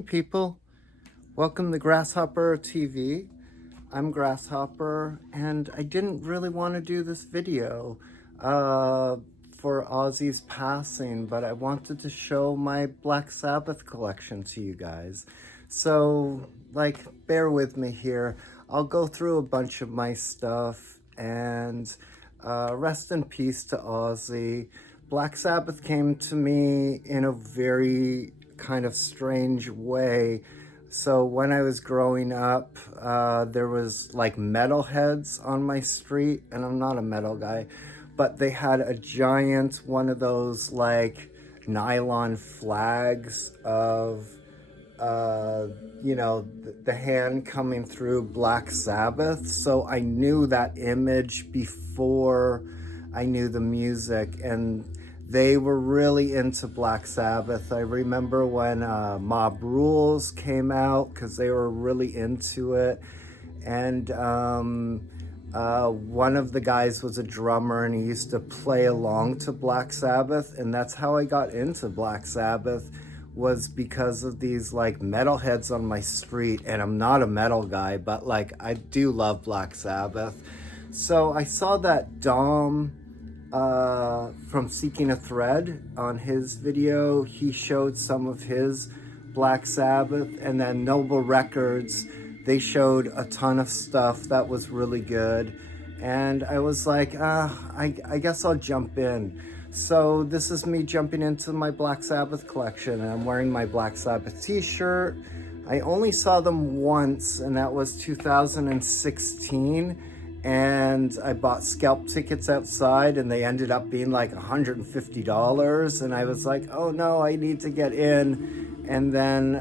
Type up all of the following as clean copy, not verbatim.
Hey people, welcome to Grasshopper TV. I'm Grasshopper, and I didn't really want to do this video for Ozzy's passing, but I wanted to show my Black Sabbath collection to you guys. So, bear with me here. I'll go through a bunch of my stuff, and rest in peace to Ozzy. Black Sabbath came to me in a very kind of strange way. So when I was growing up, there was like metalheads on my street, and I'm not a metal guy, but they had a giant one of those like nylon flags of the hand coming through Black Sabbath. So I knew that image before I knew the music, and they were really into Black Sabbath. I remember when Mob Rules came out because they were really into it. And one of the guys was a drummer, and he used to play along to Black Sabbath. And that's how I got into Black Sabbath, was because of these like metalheads on my street. And I'm not a metal guy, but like I do love Black Sabbath. So I saw that Dom from Seeking a Thread on his video. He showed some of his Black Sabbath, and then Noble Records, they showed a ton of stuff that was really good, and I was like, I guess I'll jump in. So this is me jumping into my Black Sabbath collection, and I'm wearing my Black Sabbath t-shirt. I only saw them once, and that was 2016. And I bought scalp tickets outside, and they ended up being like $150. And I was like, oh no, I need to get in. And then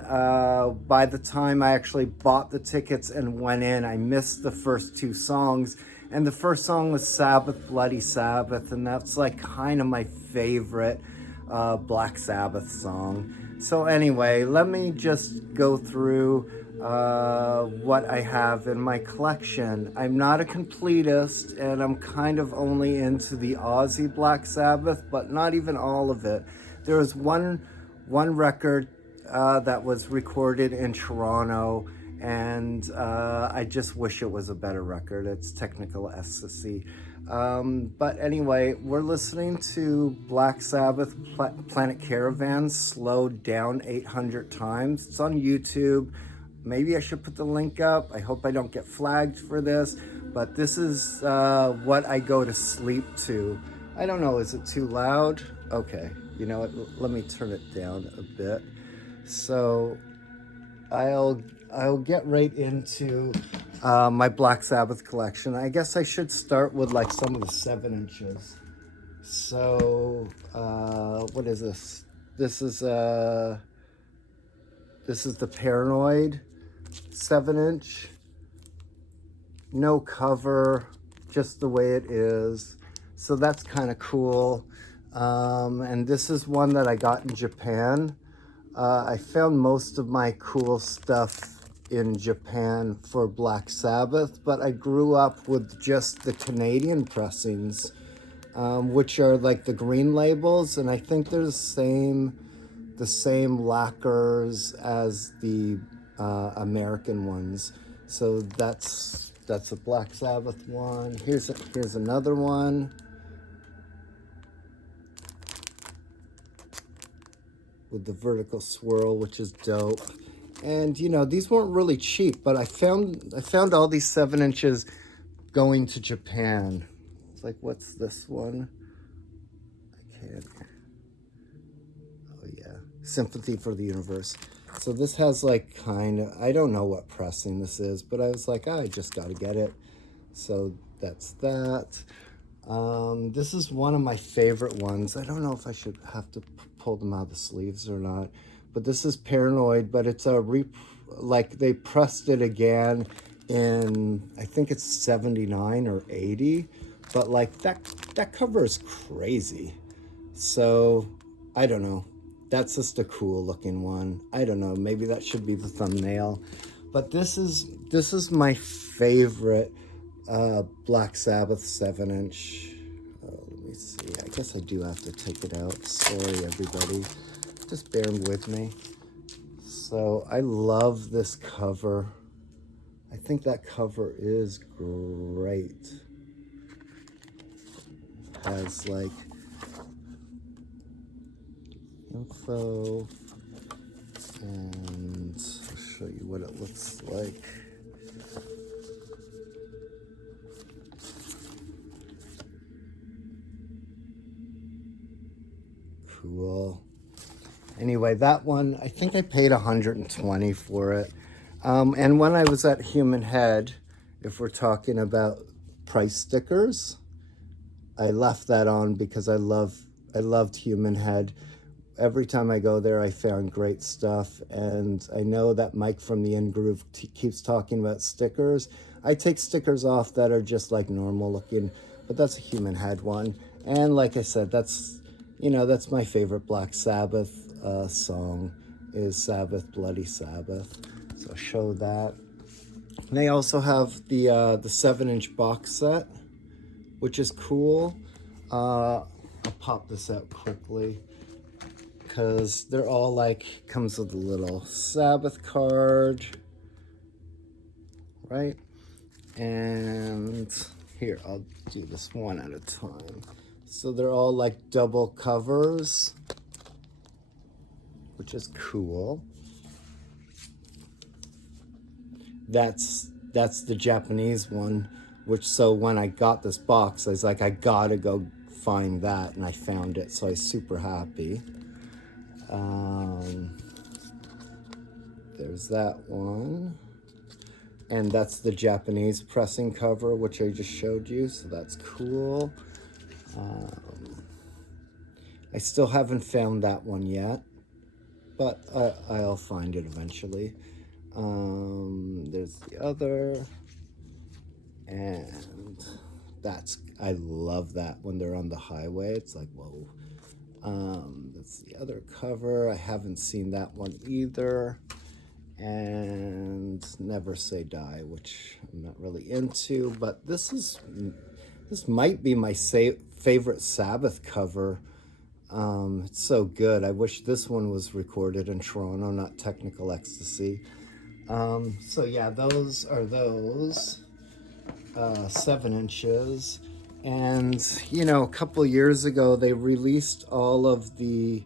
by the time I actually bought the tickets and went in, I missed the first two songs. And the first song was Sabbath, Bloody Sabbath. And that's like kind of my favorite Black Sabbath song. So anyway, let me just go through what I have in my collection. I'm not a completist, and I'm kind of only into the Ozzy Black Sabbath, but not even all of it. There was one record that was recorded in Toronto, and I just wish it was a better record. It's technical ecstasy. But anyway, we're listening to Black Sabbath Planet Caravan slowed down 800 times. It's on YouTube. Maybe I should put the link up. I hope I don't get flagged for this, but this is what I go to sleep to. I don't know, is it too loud? Okay, you know what, let me turn it down a bit. So I'll get right into my Black Sabbath collection. I guess I should start with like some of the 7-inches. So what is this? This is the Paranoid 7-inch, no cover, just the way it is. So that's kind of cool. And this is one that I got in Japan. I found most of my cool stuff in Japan for Black Sabbath, but I grew up with just the Canadian pressings, which are like the green labels, and I think they're the same lacquers as the American ones. So that's a Black Sabbath one. Here's another one with the vertical swirl, which is dope. And you know, these weren't really cheap, but I found all these 7-inches going to Japan. It's like, what's this one? I can't. Oh yeah, Sympathy for the Universe. So this has like kind of, I don't know what pressing this is, but I was like, I just got to get it. So that's that. This is one of my favorite ones. I don't know if I should have to pull them out of the sleeves or not, but this is Paranoid, but it's like they pressed it again in, I think it's 79 or 80, but like that cover is crazy. So I don't know. That's just a cool looking one. I don't know, maybe that should be the thumbnail. But this is my favorite Black Sabbath 7-inch. Let me see. I guess I do have to take it out. Sorry, everybody. Just bear with me. So I love this cover. I think that cover is great. Has like info, and I'll show you what it looks like. Cool. Anyway, that one, I think I paid $120 for it. And when I was at Human Head, if we're talking about price stickers, I left that on because I loved Human Head. Every time I go there, I found great stuff. And I know that Mike from the In Groove keeps talking about stickers. I take stickers off that are just like normal looking, but that's a Human Head one. And like I said, that's, you know, that's my favorite Black Sabbath song, is Sabbath, Bloody Sabbath. So I'll show that. And they also have the 7-inch box set, which is cool. I'll pop this out quickly because they're all like, comes with a little Sabbath card, right? And here, I'll do this one at a time. So they're all like double covers, which is cool. That's the Japanese one, which, so when I got this box, I was like, I gotta go find that, and I found it, so I was super happy. There's that one. And that's the Japanese pressing cover, which I just showed you, so that's cool. I still haven't found that one yet, but I'll find it eventually. There's the other, and I love that when they're on the highway. It's like, whoa. That's the other cover. I haven't seen that one either. And Never Say Die, which I'm not really into, but this might be my favorite Sabbath cover. It's so good. I wish this one was recorded in Toronto, not Technical Ecstasy. So yeah, those are those 7 inches. And, you know, a couple years ago, they released all of the,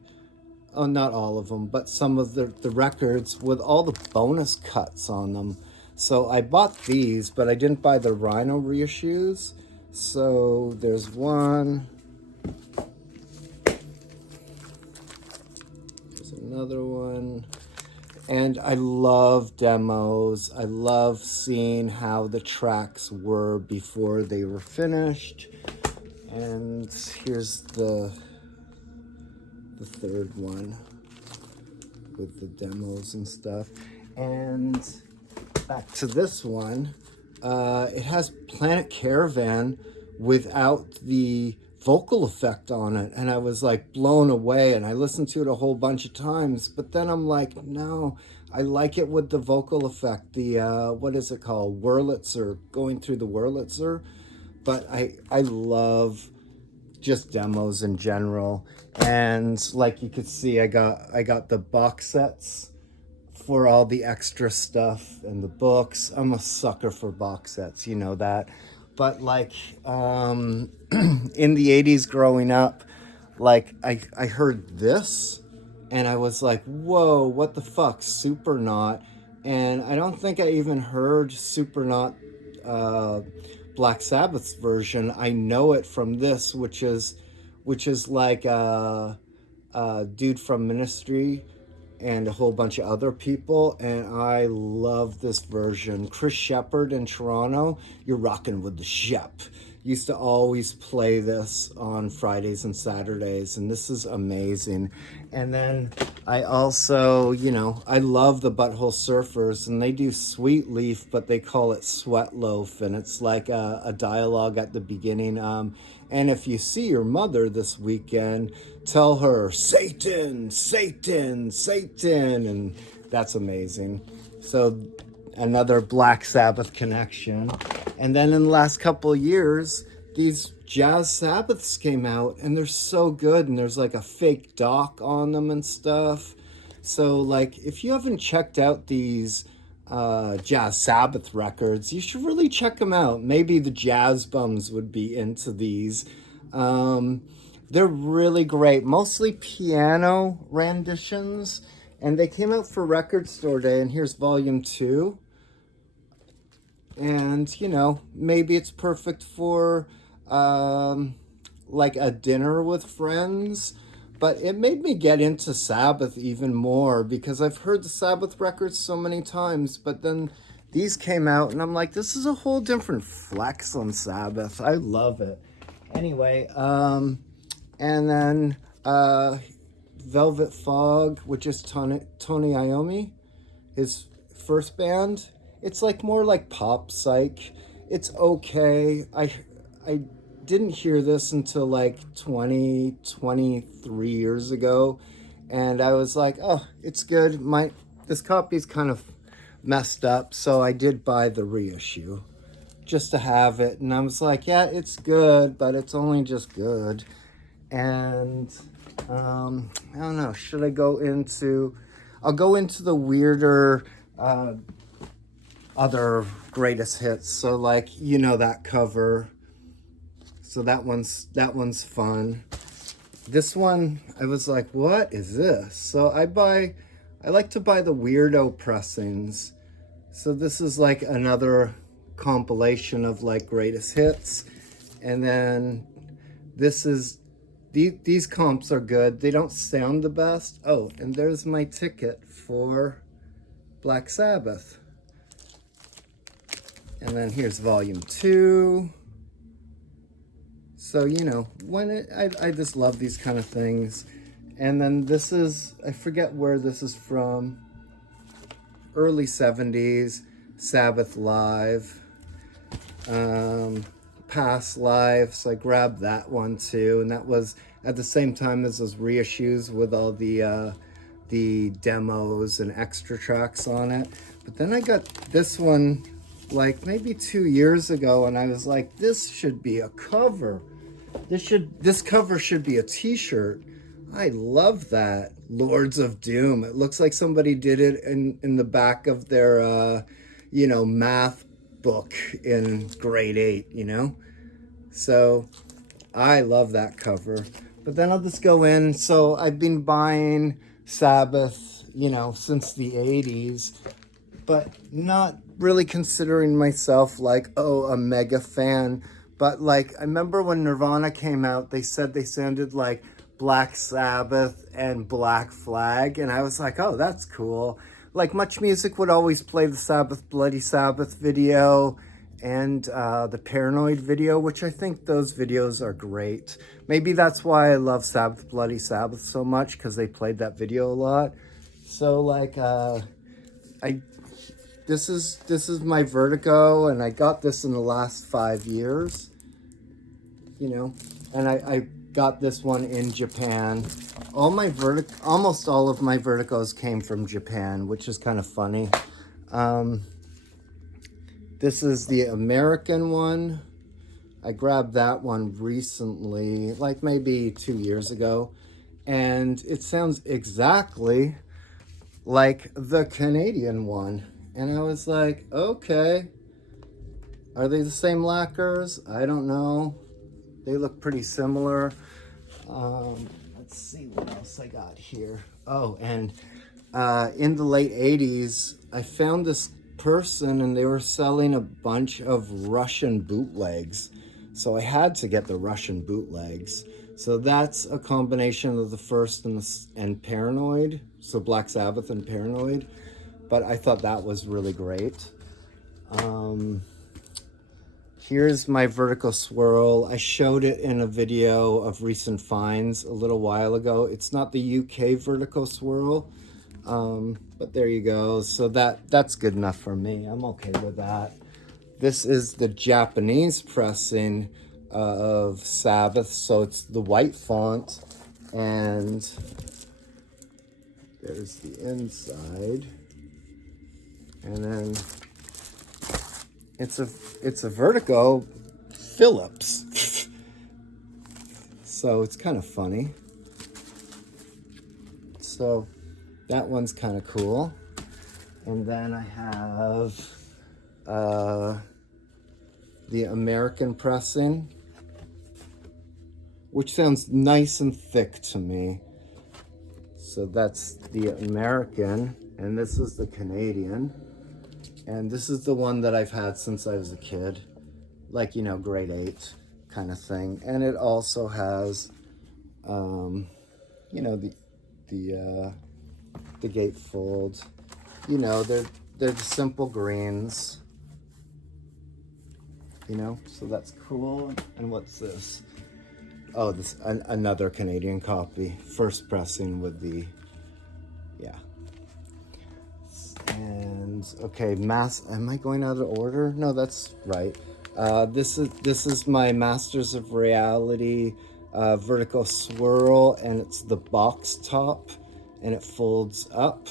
oh, not all of them, but some of the records with all the bonus cuts on them. So I bought these, but I didn't buy the Rhino reissues. So there's one. There's another one. And I love demos. I love seeing how the tracks were before they were finished. And here's the third one with the demos and stuff. And back to this one, it has Planet Caravan without the vocal effect on it, and I was like blown away, and I listened to it a whole bunch of times, but then I'm like, no, I like it with the vocal effect, the what is it called, Wurlitzer, going through the Wurlitzer. But I love just demos in general. And like you could see, I got the box sets for all the extra stuff and the books. I'm a sucker for box sets, you know that. But like in the 80s growing up, like I heard this and I was like, whoa, what the fuck, Supernot. And I don't think I even heard Supernot Black Sabbath's version. I know it from this, which is like a dude from Ministry and a whole bunch of other people, and I love this version. Chris Shepard in Toronto, You're Rockin' with the Shep, used to always play this on Fridays and Saturdays, and this is amazing. And then I also, you know, I love the Butthole Surfers, and they do Sweet Leaf, but they call it Sweat Loaf, and it's like a dialogue at the beginning. And if you see your mother this weekend, tell her, Satan, Satan, Satan, and that's amazing. So another Black Sabbath connection. And then in the last couple of years, these Jazz Sabbaths came out, and they're so good, and there's like a fake doc on them and stuff. So like, if you haven't checked out these Jazz Sabbath records, you should really check them out. Maybe the jazz bums would be into these. They're really great, mostly piano renditions, and they came out for Record Store Day, and here's volume 2. And, you know, maybe it's perfect for like a dinner with friends. But it made me get into Sabbath even more because I've heard the Sabbath records so many times, but then these came out and I'm like, this is a whole different flex on Sabbath. I love it. Anyway, and then Velvet Fog, which is Tony Iommi, his first band. It's like more like pop psych. It's okay. I didn't hear this until like 23 years ago, and I was like, oh, it's good. This copy's kind of messed up, so I did buy the reissue just to have it, and I was like, yeah, it's good, but it's only just good. And I don't know, should I go into, I'll go into the weirder other greatest hits. So like, you know, that cover, so that one's fun. This one, I was like, what is this? So I like to buy the weirdo pressings. So this is like another compilation of like greatest hits. And then this is, these comps are good. They don't sound the best. Oh, and there's my ticket for Black Sabbath. And then here's volume 2. So, you know, I just love these kind of things. And then this is, I forget where this is from. Early 70s, Sabbath Live, Past Live. So I grabbed that one too. And that was at the same time as those reissues with all the demos and extra tracks on it. But then I got this one like maybe 2 years ago, and I was like, this should be a cover. This cover should be a t-shirt. I love that. Lords of Doom. It looks like somebody did it in the back of their you know, math book in grade 8, you know? So I love that cover. But then I'll just go in. So I've been buying Sabbath, you know, since the 80s, but not really considering myself like, oh, a mega fan. But like, I remember when Nirvana came out, they said they sounded like Black Sabbath and Black Flag, and I was like, oh, that's cool. Like, Much Music would always play the Sabbath Bloody Sabbath video and the Paranoid video, which I think those videos are great. Maybe that's why I love Sabbath Bloody Sabbath so much, because they played that video a lot. So like, this is my Vertigo, and I got this in the last 5 years, you know, and I got this one in Japan. Almost all of my Vertigos came from Japan, which is kind of funny. This is the American one. I grabbed that one recently, like maybe 2 years ago, and it sounds exactly like the Canadian one. And I was like, okay, are they the same lacquers? I don't know. They look pretty similar. Let's see what else I got here. Oh, and in the late 80s, I found this person and they were selling a bunch of Russian bootlegs. So I had to get the Russian bootlegs. So that's a combination of the first and Paranoid. So Black Sabbath and Paranoid. But I thought that was really great. Here's my Vertigo Swirl. I showed it in a video of recent finds a little while ago. It's not the UK Vertigo Swirl, but there you go. So that's good enough for me. I'm okay with that. This is the Japanese pressing of Sabbath. So it's the white font, and there's the inside. And then it's a Vertigo Philips. So it's kind of funny. So That one's kind of cool. And then I have the American pressing, which sounds nice and thick to me. So that's the American, and this is the Canadian. And this is the one that I've had since I was a kid, like, you know, grade 8 kind of thing. And it also has, you know, the gatefold. You know, they're the simple greens. You know, so that's cool. And what's this? Oh, this another Canadian copy, first pressing with the, yeah. And okay, am I going out of order? No, that's right. This is my Masters of Reality Vertigo Swirl, and it's the box top, and it folds up,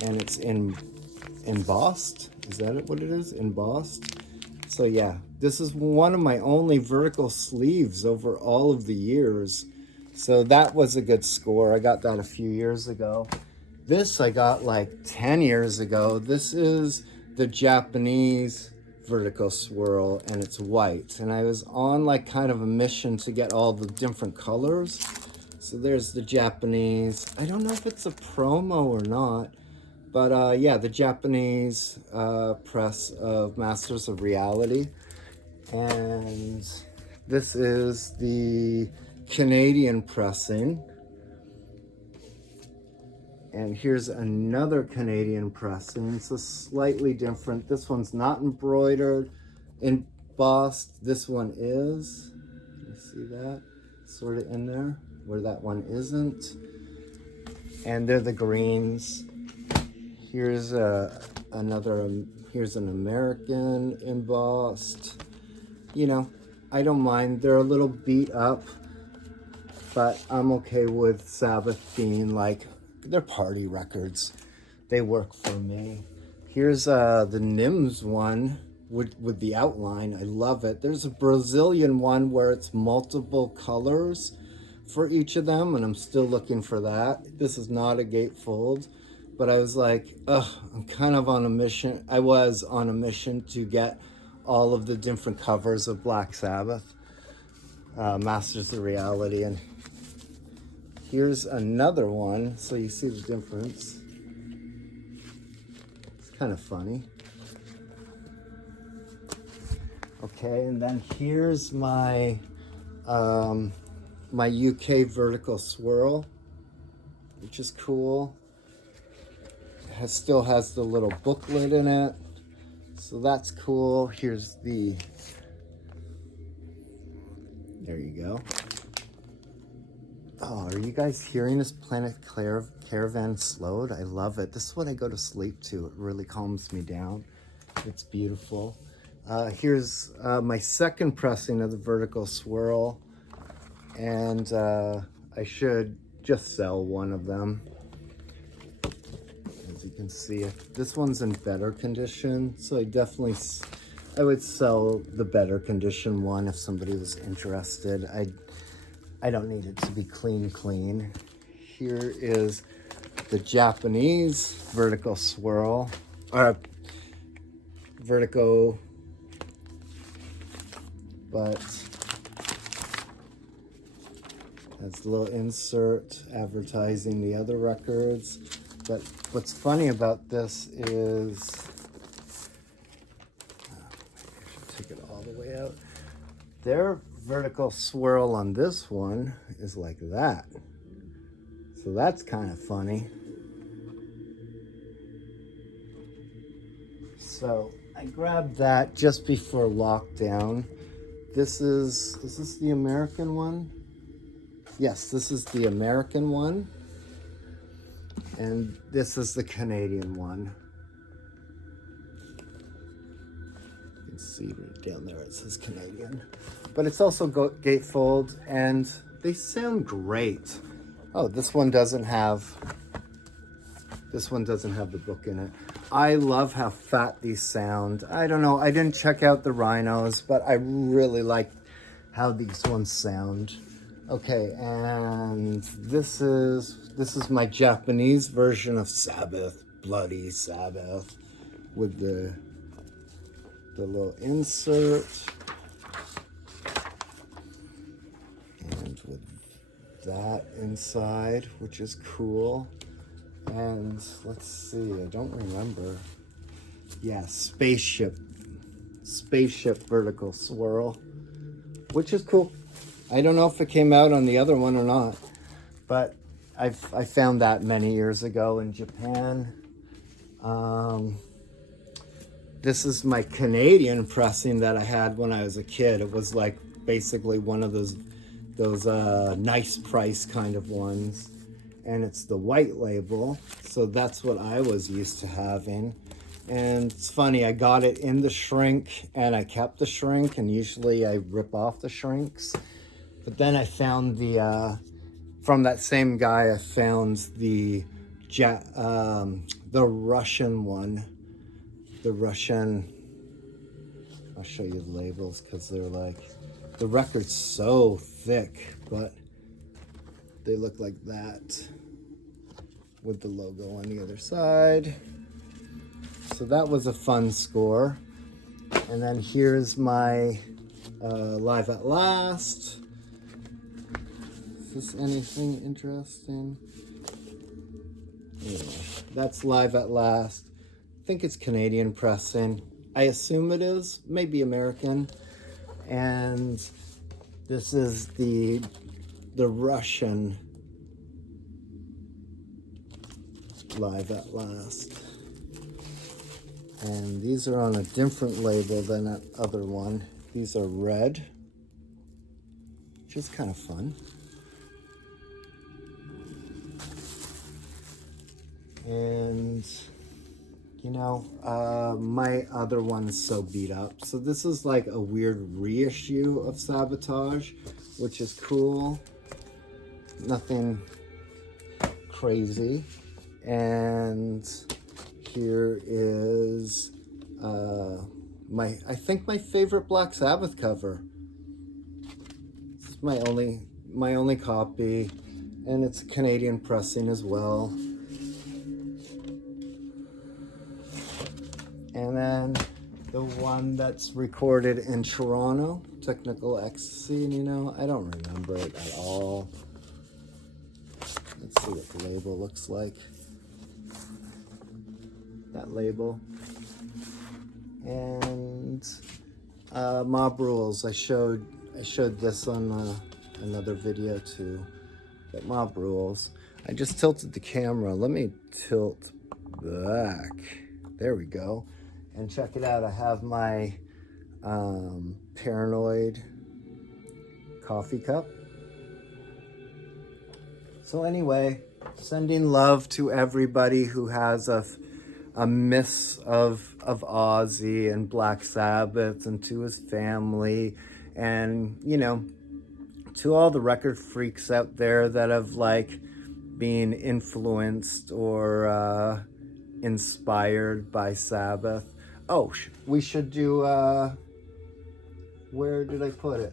and it's embossed. Is that what it is? Embossed. So yeah, this is one of my only vertical sleeves over all of the years. So that was a good score. I got that a few years ago. This I got like 10 years ago. This is the Japanese Vertigo Swirl, and it's white. And I was on like kind of a mission to get all the different colors. So there's the Japanese. I don't know if it's a promo or not. But yeah, the Japanese press of Masters of Reality. And this is the Canadian pressing. And here's another Canadian pressing. It's a slightly different. This one's not embroidered, embossed. This one is. You see that? Sort of in there, where that one isn't. And they're the greens. Here's here's an American embossed. You know, I don't mind. They're a little beat up, but I'm okay with Sabbath being like, they're party records. They work for me. Here's the NIMS one with the outline. I love it. There's a Brazilian one where it's multiple colors for each of them, and I'm still looking for that. This is not a gatefold. But I was like, I'm kind of on a mission. I was on a mission to get all of the different covers of Black Sabbath, Masters of Reality. And here's another one. So you see the difference. It's kind of funny. Okay, and then here's my, my UK Vertical Swirl, which is cool. Still has the little booklet in it, so that's cool. Here's the, there you go. Oh, are you guys hearing this Planet Caravan slowed? I love it. This is what I go to sleep to. It really calms me down. It's beautiful. Here's my second pressing of the Vertical Swirl, and I should just sell one of them. As you can see, this one's in better condition, so I would sell the better condition one if somebody was interested. I don't need it to be clean. Here is the Japanese Vertical Swirl, or Vertigo, but has a little insert advertising the other records. But what's funny about this is, maybe I should take it all the way out. Their Vertical Swirl on this one is like that. So that's kind of funny. So I grabbed that just before lockdown. This is the American one. Yes, this is the American one. And this is the Canadian one. You can see right down there, it says Canadian. But it's also gatefold, and they sound great. Oh, this one doesn't have the book in it. I love how fat these sound. I don't know, I didn't check out the rhinos, but I really like how these ones sound. Okay, and this is This is my Japanese version of Sabbath, Bloody Sabbath, with the little insert. And with that inside, which is cool. And let's see, I don't remember. Yeah, spaceship Vertigo Swirl, which is cool. I don't know if it came out on the other one or not, but I found that many years ago in Japan. This is my Canadian pressing that I had when I was a kid. It was like basically one of those nice price kind of ones, and it's the white label, so that's what I was used to having. And it's funny, I got it in the shrink and I kept the shrink, and usually I rip off the shrinks. But then I found from that same guy, I found the Russian one. The Russian, I'll show you the labels because they're like, the record's so thick, but they look like that with the logo on the other side. So that was a fun score. And then here's my Live at Last. Is this anything interesting? Anyway, that's Live at Last. I think it's Canadian pressing. I assume it is, maybe American. And this is the Russian Live at Last. And these are on a different label than that other one. These are red, which is kind of fun. And, you know, my other one is so beat up. So this is like a weird reissue of Sabotage, which is cool. Nothing crazy. And here is I think my favorite Black Sabbath cover. This is my only copy, and it's a Canadian pressing as well. And then the one that's recorded in Toronto, Technical Ecstasy, and you know, I don't remember it at all. Let's see what the label looks like. That label. And Mob Rules. I showed this on another video too. But Mob Rules. I just tilted the camera. Let me tilt back. There we go. And check it out. I have my Paranoid coffee cup. So anyway, sending love to everybody who has a miss of Ozzy and Black Sabbath, and to his family, and you know, to all the record freaks out there that have like been influenced or inspired by Sabbath. Oh, we should do where did I put it?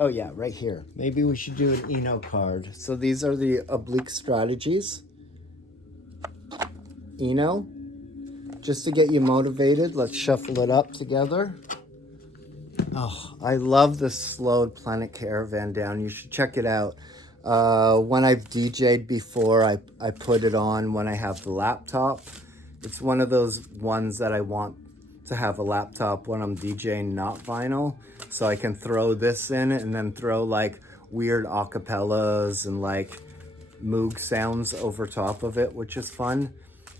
Oh yeah, right here. Maybe we should do an Eno card. So these are the oblique strategies. Eno. Just to get you motivated, let's shuffle it up together. Oh, I love this slowed Planet Caravan down. You should check it out. When I've DJ'd before, I put it on when I have the laptop. It's one of those ones that I want to have a laptop when I'm DJing, not vinyl. So I can throw this in and then throw like weird acapellas and like Moog sounds over top of it, which is fun.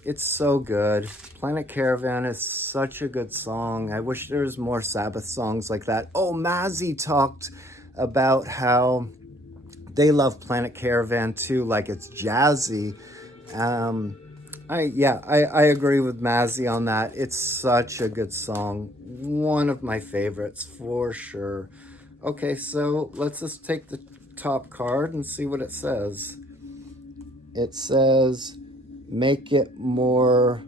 It's so good. Planet Caravan is such a good song. I wish there was more Sabbath songs like that. Oh, Mazzy talked about how they love Planet Caravan too, like it's jazzy. I agree with Mazzy on that. It's such a good song. One of my favorites for sure. Okay, so let's just take the top card and see what it says. It says, make it more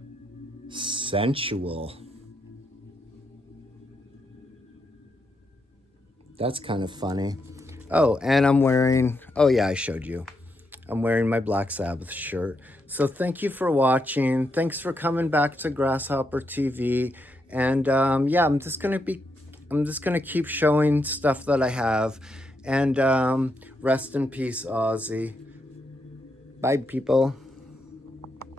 sensual. That's kind of funny. Oh, and I'm wearing, oh yeah, I showed you. I'm wearing my Black Sabbath shirt. So thank you for watching. Thanks for coming back to Grasshopper TV. And yeah, I'm just gonna keep showing stuff that I have. And rest in peace, Ozzy. Bye, people.